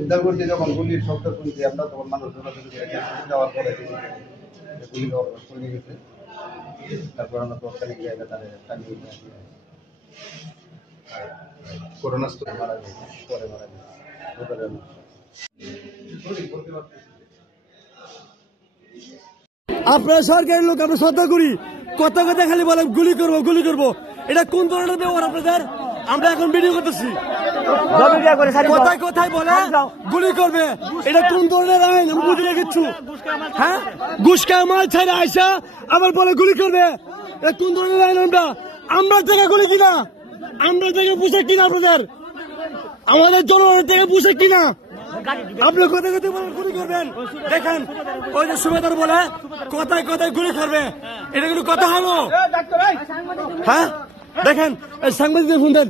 উদ্ধার করতে যখন গুলির শব্দ শুনছি আমরা তখন মানুষ যাওয়ার পরে গুলি চলে গেছে। তারপর আমরা তৎকালীন জায়গায় তাদের টানিয়ে ঘটনাস্থলে মারা গেছে, পরে মারা গেছে। আপনারা সরকারের লোক, আমরা শ্রদ্ধা করি, কথা কথা খালি বলে গুলি করবো গুলি করবো। এটা কোন ধরনের ব্যবহার আপনাদের? আমরা এখন ভিডিও করতেছি, কোথায় কোথায় বলে গুলি করবে, এটা কোন ধরনের আইন আমি বুঝে রেখেছি। হ্যাঁ, ঘুষকা মাল ছেড়ে আইসা আবার বলে গুলি করবে, এটা কোন ধরনের আইন? আমরা থেকে গুলি কিনা, আমরা থেকে পোশাক কিনা, আপনাদের আমাদের জনগণের থেকে পোশাক কিনা। আপনি কোথায় কোথায় বলেন গুলি করবেন? দেখেন ওই যে সুবেদার বলে কোথায় কোথায় গুলি করবে, এটা কিন্তু কথা হলো। হ্যাঁ দেখেন, সাংবাদিকদের ফোন দেন।